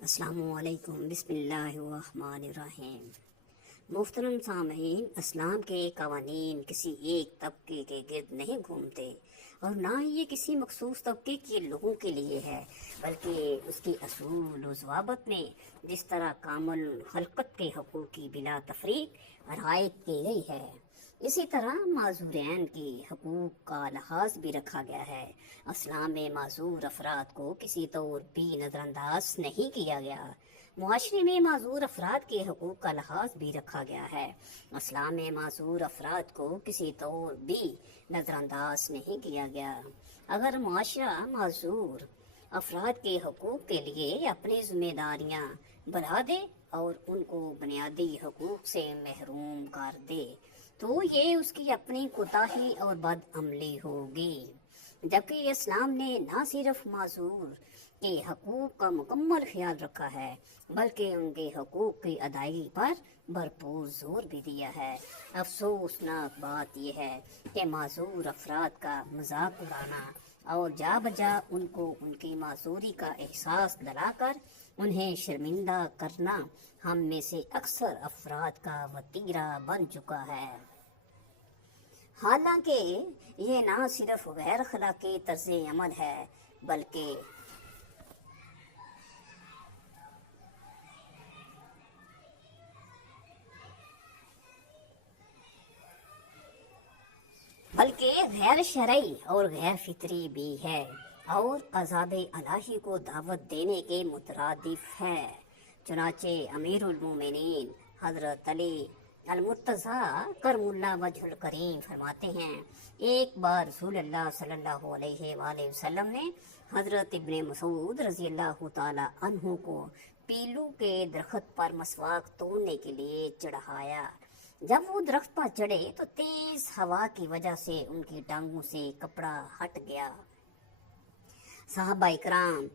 السلام علیکم، بسم اللہ الرحمن الرحیم۔ محترم سامعین، اسلام کے قوانین کسی ایک طبقے کے گرد نہیں گھومتے اور نہ ہی یہ کسی مخصوص طبقے کے لوگوں کے لیے ہے، بلکہ اس کے اصول و ضوابط میں جس طرح کامل خلقت کے حقوق کی بلا تفریق رعایت کی گئی ہے، اسی طرح معذورین کی حقوق کا لحاظ بھی رکھا گیا ہے۔ اسلام میں معذور افراد کو کسی طور بھی نظر انداز نہیں کیا گیا۔ معاشرے میں معذور افراد کے حقوق کا لحاظ بھی رکھا گیا ہے۔ اسلام میں معذور افراد کو کسی طور بھی نظر انداز نہیں کیا گیا۔ اگر معاشرہ معذور افراد کے حقوق کے لیے اپنی ذمہ داریاں بڑھا دے اور ان کو بنیادی حقوق سے محروم کر دے تو یہ اس کی اپنی کوتاہی اور بد عملی ہوگی، جبکہ اسلام نے نہ صرف معذور کے حقوق کا مکمل خیال رکھا ہے بلکہ ان کے حقوق کی ادائیگی پر بھرپور زور بھی دیا ہے۔ افسوسناک بات یہ ہے کہ معذور افراد کا مذاق اڑانا اور جا بجا ان کو ان کی معذوری کا احساس دلا کر انہیں شرمندہ کرنا ہم میں سے اکثر افراد کا وتیرہ بن چکا ہے۔ حالانکہ یہ نہ صرف غیر اخلاقی طرز عمل ہے بلکہ غیر شرعی اور غیر فطری بھی ہے اور عذاب الہی کو دعوت دینے کے مترادف ہے۔ چنانچہ امیر المومنین حضرت علی المرتضیٰ کرم اللہ وجہ الکریم فرماتے ہیں، ایک بار رسول اللہ صلی اللہ علیہ وآلہ وسلم نے حضرت ابن مسعود رضی اللہ تعالی عنہ کو پیلو کے درخت پر مسواک توڑنے کے لیے چڑھایا۔ جب وہ درخت پر چڑھے تو تیز ہوا کی وجہ سے ان کی ٹانگوں سے کپڑا ہٹ گیا۔ صحابہ اکرام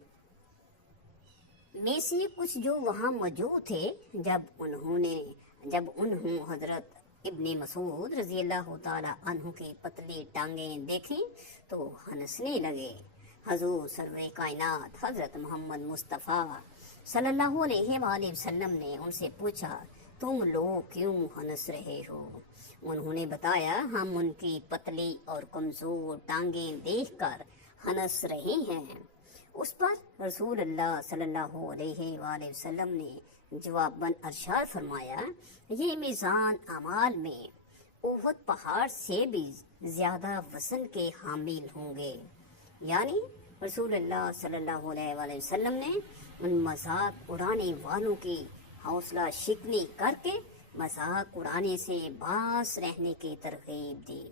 میں سے کچھ جو وہاں موجود تھے جب انہوں حضرت ابن مسعود رضی اللہ تعالی عنہ کی پتلی ٹانگیں دیکھیں تو ہنسنے لگے۔ حضور سرور کائنات حضرت محمد مصطفیٰ صلی اللہ علیہ وآلہ وسلم نے ان سے پوچھا، تم لوگ کیوں ہنس رہے ہو؟ انہوں نے بتایا، ہم ان کی پتلی اور کمزور ٹانگیں دیکھ کر ہنس رہے ہیں۔ اس پر رسول اللہ صلی اللہ علیہ وآلہ وسلم نے جواباً ارشاد فرمایا، یہ میزان اعمال میں احد پہاڑ سے بھی زیادہ وزن کے حامل ہوں گے۔ یعنی رسول اللہ صلی اللہ علیہ وآلہ وسلم نے ان مذاق اڑانے والوں کی حوصلہ شکنی کر کے مذاق اڑانے سے باز رہنے کی ترغیب دی۔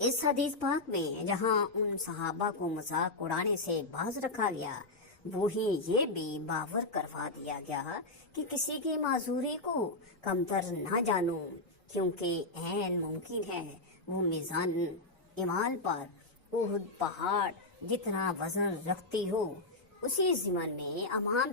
اس حدیث پاک میں جہاں ان صحابہ کو مذاق اڑانے سے باز رکھا گیا، وہیں یہ بھی باور کروا دیا گیا کہ کسی کی معذوری کو کمتر نہ جانو، کیونکہ عین ممکن ہے وہ میزان اعمال پر احد پہاڑ جتنا وزن رکھتی ہو۔ اسی ضمن میں امام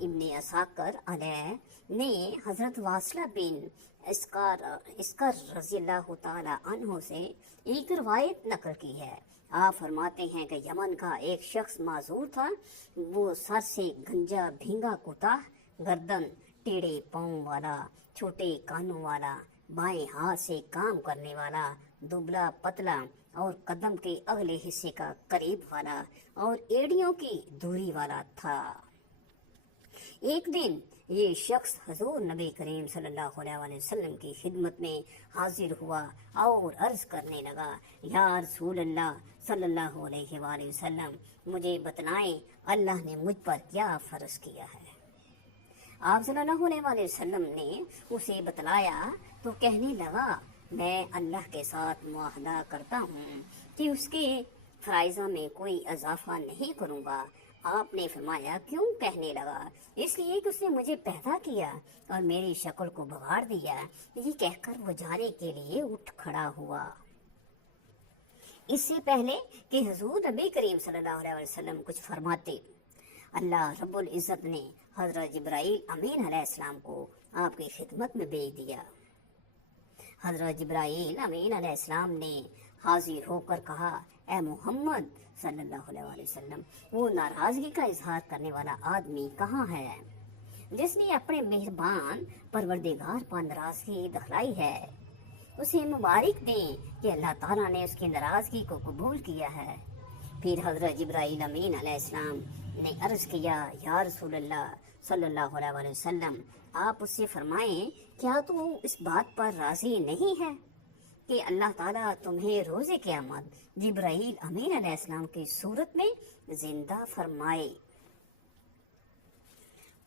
ابن اساکر علیہ نے حضرت واصلہ بن اسکر رضی اللہ تعالی عنہ سے ایک روایت نقل کی ہے۔ آپ فرماتے ہیں کہ یمن کا ایک شخص معذور تھا۔ وہ سر سے گنجا بھینگا کوتاہ، گردن ٹیڑھے پاؤں والا، چھوٹے کانوں والا، بائیں ہاتھ سے کام کرنے والا، دبلا پتلا اور قدم کے اگلے حصے کا قریب والا اور ایڑیوں کی دوری والا تھا۔ ایک دن یہ شخص حضور نبی کریم صلی اللہ علیہ وسلم کی خدمت میں حاضر ہوا اور عرض کرنے لگا، یا رسول اللہ صلی اللہ علیہ وآلہ وسلم، مجھے بتلائیں اللہ نے مجھ پر کیا فرض کیا ہے۔ آپ صلی اللہ علیہ وآلہ وسلم نے اسے بتلایا تو کہنے لگا، میں اللہ کے ساتھ معاہدہ کرتا ہوں کہ اس کے فرائض میں کوئی اضافہ نہیں کروں گا۔ آپ نے فرمایا، کیوں؟ کہنے لگا، اس لیے کہ اس نے مجھے پیدا کیا اور میری شکل کو بگاڑ دیا۔ یہ کہہ کر وہ جانے کے لیے اٹھ کھڑا ہوا۔ اس سے پہلے کہ حضور نبی کریم صلی اللہ علیہ وسلم کچھ فرماتے، اللہ رب العزت نے حضرت جبرائیل امین علیہ السلام کو آپ کی خدمت میں بھیج دیا۔ حضرت جبرائیل امین علیہ السلام نے حاضر ہو کر کہا، اے محمد صلی اللہ علیہ وسلم، وہ ناراضگی کا اظہار کرنے والا آدمی کہاں ہے جس نے اپنے مہربان پروردگار پر ناراضگی دکھلائی ہے؟ اسے مبارک دیں کہ اللہ تعالیٰ نے اس کی ناراضگی کو قبول کیا ہے۔ پھر حضرت جبرائیل امین علیہ السلام نے عرض کیا، یا رسول اللہ صلی اللہ علیہ وسلم، آپ اس سے فرمائیں کیا تو اس بات پر راضی نہیں ہے کہ اللہ تعالیٰ تمہیں روز قیامت جبرائیل امین علیہ السلام کی صورت میں زندہ فرمائے؟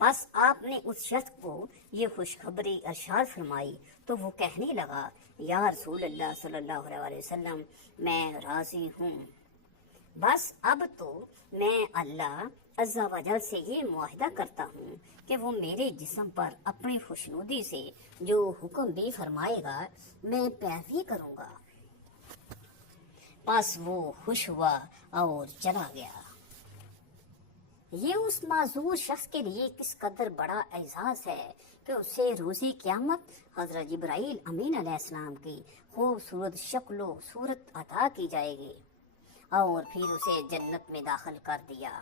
بس آپ نے اس شخص کو یہ خوشخبری ارشاد فرمائی تو وہ کہنے لگا، یا رسول اللہ صلی اللہ علیہ وسلم، میں راضی ہوں۔ بس اب تو میں اللہ عز و جل سے یہ معاہدہ کرتا ہوں کہ وہ میرے جسم پر اپنی خوشنودی سے جو حکم بھی فرمائے گا میں پیروی کروں گا۔ بس وہ خوش ہوا اور چلا گیا۔ یہ اس معذور شخص کے لیے کس قدر بڑا اعزاز ہے کہ اسے روزی قیامت حضرت جبرائیل امین علیہ السلام کی خوبصورت شکل و صورت عطا کی جائے گی اور پھر اسے جنت میں داخل کر دیا۔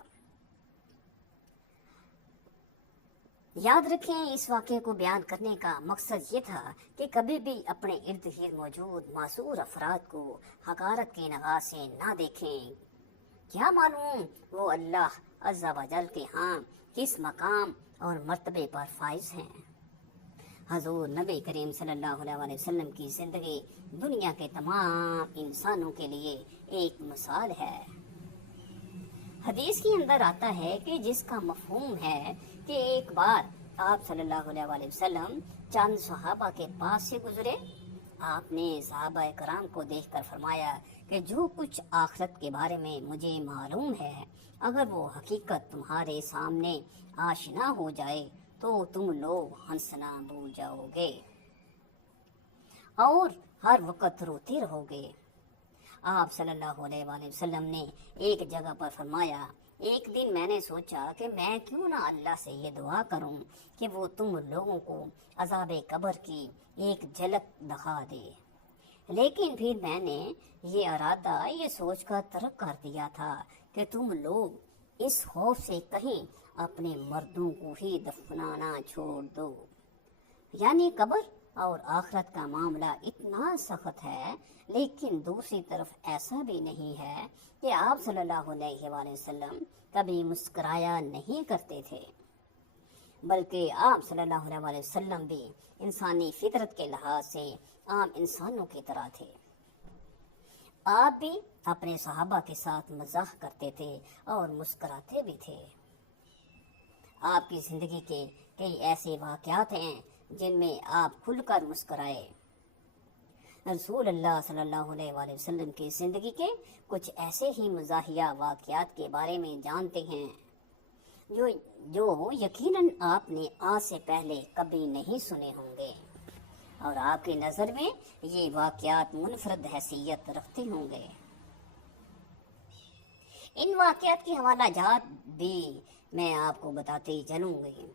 یاد رکھیں، اس واقعے کو بیان کرنے کا مقصد یہ تھا کہ کبھی بھی اپنے ارد گرد موجود معذور افراد کو حقارت کی نگاہ سے نہ دیکھیں۔ کیا معلوم وہ اللہ عز و جل کے ہاں کس مقام اور مرتبے پر فائز ہیں۔ حضور نبی کریم صلی اللہ علیہ وسلم کی زندگی دنیا کے تمام انسانوں کے لیے ایک مثال ہے۔ حدیث کے اندر آتا ہے کہ جس کا مفہوم ہے کہ ایک بار آپ صلی اللہ علیہ وسلم چند صحابہ کے پاس سے گزرے، آپ نے صحابہ کرام کو دیکھ کر فرمایا کہ جو کچھ آخرت کے بارے میں مجھے معلوم ہے، اگر وہ حقیقت تمہارے سامنے آشنا ہو جائے تو تم لوگ ہنسنا بھول جاؤ گے اور ہر وقت روتے رہو گے۔ آپ صلی اللہ علیہ وسلم نے ایک جگہ پر فرمایا، ایک دن میں نے سوچا کہ میں کیوں نہ اللہ سے یہ دعا کروں کہ وہ تم لوگوں کو عذاب قبر کی ایک جھلک دکھا دے، لیکن پھر میں نے یہ ارادہ یہ سوچ کر ترک کر دیا تھا کہ تم لوگ اس خوف سے کہیں اپنے مردوں کو ہی دفنانا چھوڑ دو۔ یعنی قبر اور آخرت کا معاملہ اتنا سخت ہے، لیکن دوسری طرف ایسا بھی نہیں ہے کہ آپ صلی اللہ علیہ وآلہ وسلم کبھی مسکرایا نہیں کرتے تھے، بلکہ آپ صلی اللہ علیہ وآلہ وسلم بھی انسانی فطرت کے لحاظ سے عام انسانوں کی طرح تھے۔ آپ بھی اپنے صحابہ کے ساتھ مزاح کرتے تھے اور مسکراتے بھی تھے۔ آپ کی زندگی کے کئی ایسے واقعات ہیں جن میں آپ کھل کر مسکرائے۔ رسول اللہ صلی اللہ علیہ وآلہ وسلم کی زندگی کے کچھ ایسے ہی مزاحیہ واقعات کے بارے میں جانتے ہیں جو یقیناً آپ نے آج سے پہلے کبھی نہیں سنے ہوں گے، اور آپ کی نظر میں یہ واقعات منفرد حیثیت رکھتے ہوں گے۔ ان واقعات کے حوالہ جات بھی میں آپ کو بتاتے چلوں گی۔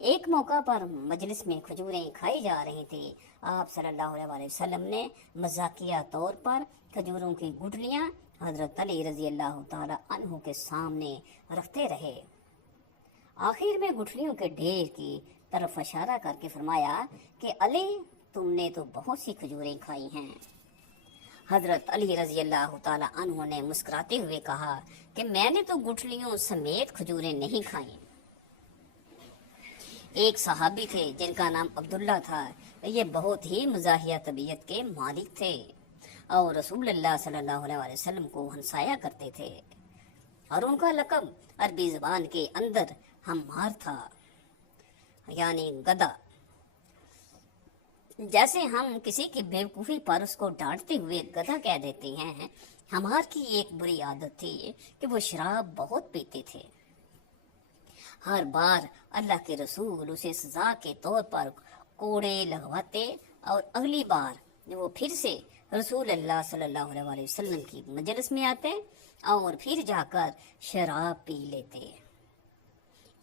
ایک موقع پر مجلس میں کھجوریں کھائی جا رہی تھی۔ آپ صلی اللہ علیہ وسلم نے مذاقیہ طور پر کھجوروں کی گٹلیاں حضرت علی رضی اللہ تعالی عنہ کے سامنے رکھتے رہے۔ آخر میں گٹھلیوں کے ڈھیر کی طرف اشارہ کر کے فرمایا کہ علی، تم نے تو بہت سی کھجوریں کھائی ہیں۔ حضرت علی رضی اللہ تعالی عنہ نے مسکراتے ہوئے کہا کہ میں نے تو گٹھلیوں سمیت کھجوریں نہیں کھائیں۔ ایک صحابی تھے جن کا نام عبداللہ تھا، یہ بہت ہی مزاحیہ طبیعت کے مالک تھے اور رسول اللہ صلی اللہ علیہ وسلم کو ہنسایا کرتے تھے، اور ان کا لقب عربی زبان کے اندر ہمار تھا، یعنی گدھا۔ جیسے ہم کسی کی بیوقوفی پر اس کو ڈانٹتے ہوئے گدھا کہہ دیتے ہیں، ہمار کی ایک بری عادت تھی کہ وہ شراب بہت پیتے تھے۔ ہر بار اللہ کے رسول اسے سزا کے طور پر کوڑے لگواتے اور اگلی بار وہ پھر سے رسول اللہ صلی اللہ علیہ وسلم کی مجلس میں آتے اور پھر جا کر شراب پی لیتے۔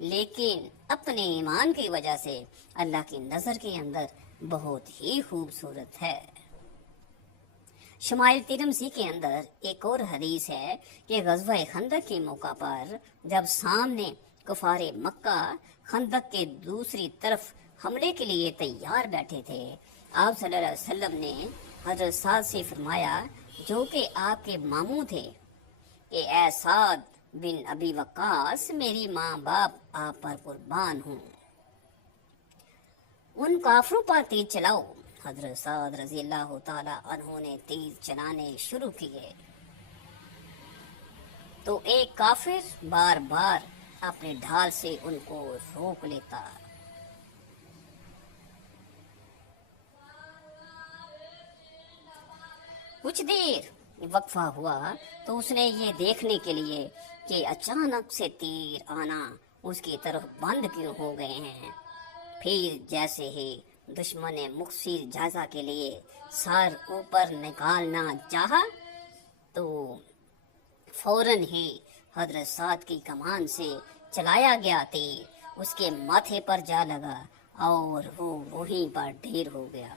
لیکن اپنے ایمان کی وجہ سے اللہ کی نظر کے اندر بہت ہی خوبصورت ہے۔ شمائل ترمذی کے اندر ایک اور حدیث ہے کہ غزوہ خندق کے موقع پر جب سامنے کفار مکہ خندق کے دوسری طرف حملے کے لیے تیار بیٹھے تھے، آپ صلی اللہ علیہ وسلم نے حضرت سعد سے فرمایا جو کہ آپ کے ماموں تھے کہ اے سعد بن ابی وقاص، میری ماں باپ آپ پر قربان ہوں، ان کافروں پر تیر چلاؤ۔ حضرت سعد رضی اللہ تعالی عنہ نے تیر چلانے شروع کیے تو ایک کافر بار بار اپنے ڈھال سے ان کو روک لیتا۔ کچھ دیر وقفہ ہوا تو اس نے یہ دیکھنے کے لیے کہ اچانک سے تیر آنا اس کی طرف بند کیوں ہو گئے ہیں، پھر جیسے ہی دشمن نے مختصر جائزہ کے لیے سر اوپر نکالنا چاہا تو فوراً ہی حضرت سعد کی کمان سے چلایا گیا تیر اس کے ماتھے پر جا لگا اور وہ وہیں پر ڈھیر ہو گیا۔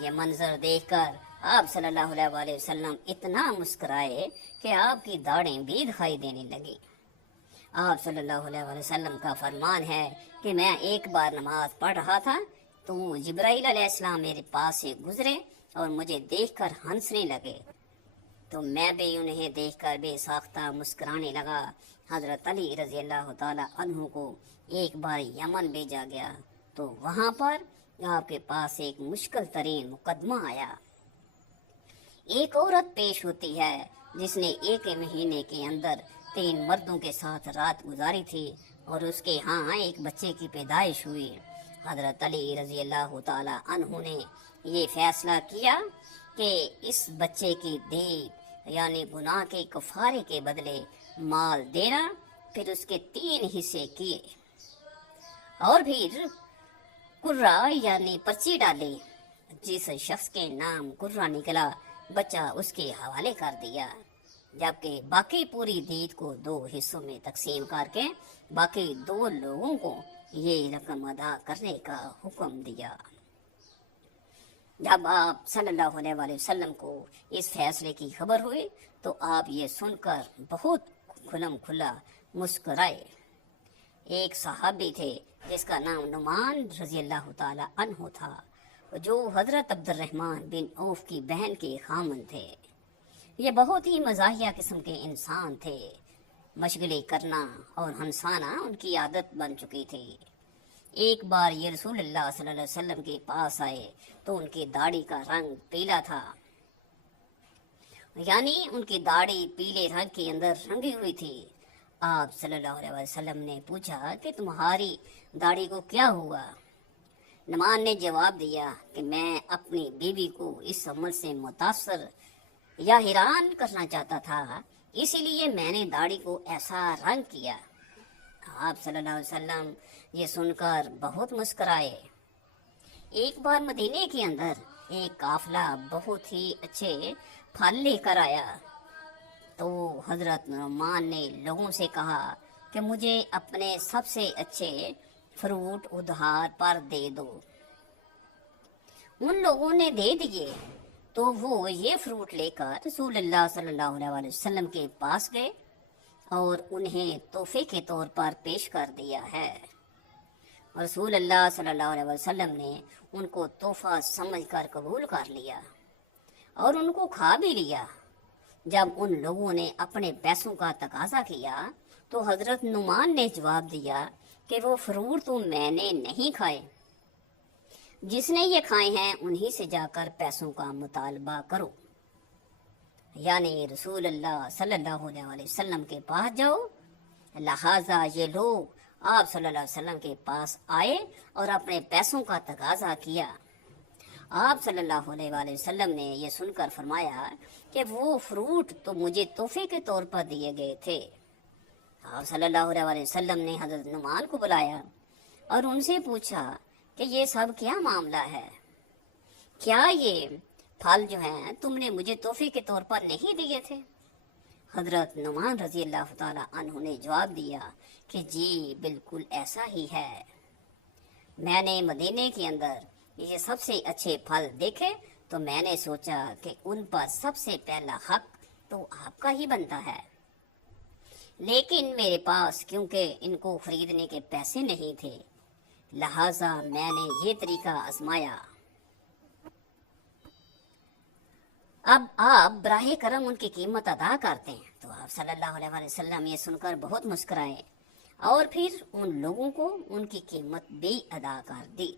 یہ منظر دیکھ کر آپ صلی اللہ علیہ وسلم اتنا مسکرائے کہ آپ کی داڑھیں بھی دکھائی دینے لگی۔ آپ صلی اللہ علیہ وسلم کا فرمان ہے کہ میں ایک بار نماز پڑھ رہا تھا تو جبرائیل علیہ السلام میرے پاس سے گزرے اور مجھے دیکھ کر ہنسنے لگے تو میں بھی انہیں دیکھ کر بے ساختہ مسکرانے لگا۔ حضرت علی رضی اللہ تعالی عنہ کو ایک بار یمن بھیجا گیا تو وہاں پر آپ کے پاس ایک مشکل ترین مقدمہ آیا۔ ایک عورت پیش ہوتی ہے جس نے ایک مہینے کے اندر 3 مردوں کے ساتھ رات گزاری تھی اور اس کے ہاں ایک بچے کی پیدائش ہوئی۔ حضرت علی رضی اللہ تعالی عنہ نے یہ فیصلہ کیا کہ اس بچے کی دیت یعنی گناہ کے کفارے کے بدلے مال دینا، پھر اس کے 3 حصے کیے اور پھر قرہ یعنی پرچی ڈالی، جس شخص کے نام قرہ نکلا بچہ اس کے حوالے کر دیا، جبکہ باقی پوری دیت کو 2 حصوں میں تقسیم کر کے باقی 2 لوگوں کو یہ رقم ادا کرنے کا حکم دیا۔ جب آپ صلی اللہ علیہ وسلم کو اس فیصلے کی خبر ہوئی تو آپ یہ سن کر بہت کھلم کھلا مسکرائے۔ ایک صحابی تھے جس کا نام نعمان رضی اللہ تعالی عنہ تھا، جو حضرت عبد الرحمن بن عوف کی بہن کے خامن تھے۔ یہ بہت ہی مزاحیہ قسم کے انسان تھے، مشغلے کرنا اور ہنسانا ان کی عادت بن چکی تھی۔ ایک بار یہ رسول اللہ صلی اللہ علیہ وسلم کے پاس آئے تو ان کی داڑھی کا رنگ پیلا تھا، یعنی ان کی داڑھی پیلے رنگ کے اندر رنگی ہوئی تھی۔ آپ صلی اللہ علیہ وسلم نے پوچھا کہ تمہاری داڑھی کو کیا ہوا؟ نعمان نے جواب دیا کہ میں اپنی بیوی کو اس عمل سے متاثر یا حیران کرنا چاہتا تھا، اسی لیے میں نے داڑھی کو ایسا رنگ کیا۔ آپ صلی اللہ علیہ وسلم یہ سن کر بہت مسکرائے۔ ایک بار مدینے کے اندر ایک قافلہ بہت ہی اچھے پھل لے کر آیا تو حضرت نعمان نے لوگوں سے کہا کہ مجھے اپنے سب سے اچھے فروٹ ادھار پر دے دو۔ ان لوگوں نے دے دیے تو وہ یہ فروٹ لے کر رسول اللہ صلی اللہ علیہ وسلم کے پاس گئے اور انہیں تحفے کے طور پر پیش کر دیا ہے۔ رسول اللہ صلی اللہ علیہ وسلم نے ان کو تحفہ سمجھ کر قبول کر لیا اور ان کو کھا بھی لیا۔ جب ان لوگوں نے اپنے پیسوں کا تقاضا کیا تو حضرت نعمان نے جواب دیا کہ وہ فروٹ تو میں نے نہیں کھائے، جس نے یہ کھائے ہیں انہی سے جا کر پیسوں کا مطالبہ کرو، یعنی رسول اللہ صلی اللہ علیہ وسلم کے پاس جاؤ۔ لہذا یہ لوگ آپ صلی اللہ علیہ وسلم کے پاس آئے اور اپنے پیسوں کا تقاضا کیا۔ آپ صلی اللہ علیہ وسلم نے یہ سن کر فرمایا کہ وہ فروٹ تو مجھے تحفے کے طور پر دیے گئے تھے۔ آپ صلی اللہ علیہ وسلم نے حضرت نعمان کو بلایا اور ان سے پوچھا کہ یہ سب کیا معاملہ ہے؟ کیا یہ پھل جو ہیں تم نے مجھے تحفے کے طور پر نہیں دیے تھے؟ حضرت نعمان رضی اللہ تعالیٰ عنہ نے جواب دیا کہ جی بالکل ایسا ہی ہے، میں نے مدینے کے اندر یہ سب سے اچھے پھل دیکھے تو میں نے سوچا کہ ان پر سب سے پہلا حق تو آپ کا ہی بنتا ہے، لیکن میرے پاس کیونکہ ان کو خریدنے کے پیسے نہیں تھے، لہٰذا میں نے یہ طریقہ آزمایا۔ اب آپ براہ کرم ان کی قیمت ادا کرتے ہیں۔ تو آپ صلی اللہ علیہ وآلہ وسلم یہ سن کر بہت مسکرائے اور پھر ان لوگوں کو ان کی قیمت بھی ادا کر دی۔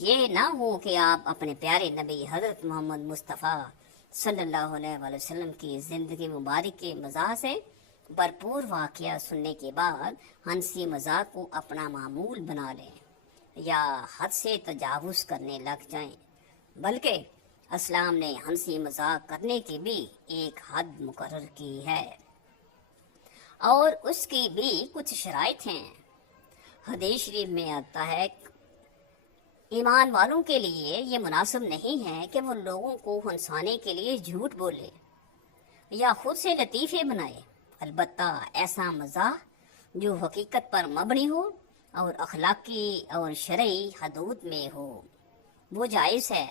یہ نہ ہو کہ آپ اپنے پیارے نبی حضرت محمد مصطفیٰ صلی اللہ علیہ وآلہ وسلم کی زندگی مبارک کے مزاح سے بھرپور واقعہ سننے کے بعد ہنسی مذاق کو اپنا معمول بنا لیں یا حد سے تجاوز کرنے لگ جائیں، بلکہ اسلام نے ہنسی مذاق کرنے کی بھی ایک حد مقرر کی ہے اور اس کی بھی کچھ شرائط ہیں۔ حدیث شریف میں آتا ہے ایمان والوں کے لیے یہ مناسب نہیں ہے کہ وہ لوگوں کو ہنسانے کے لیے جھوٹ بولے یا خود سے لطیفے بنائے، البتہ ایسا مزاح جو حقیقت پر مبنی ہو اور اخلاقی اور شرعی حدود میں ہو وہ جائز ہے۔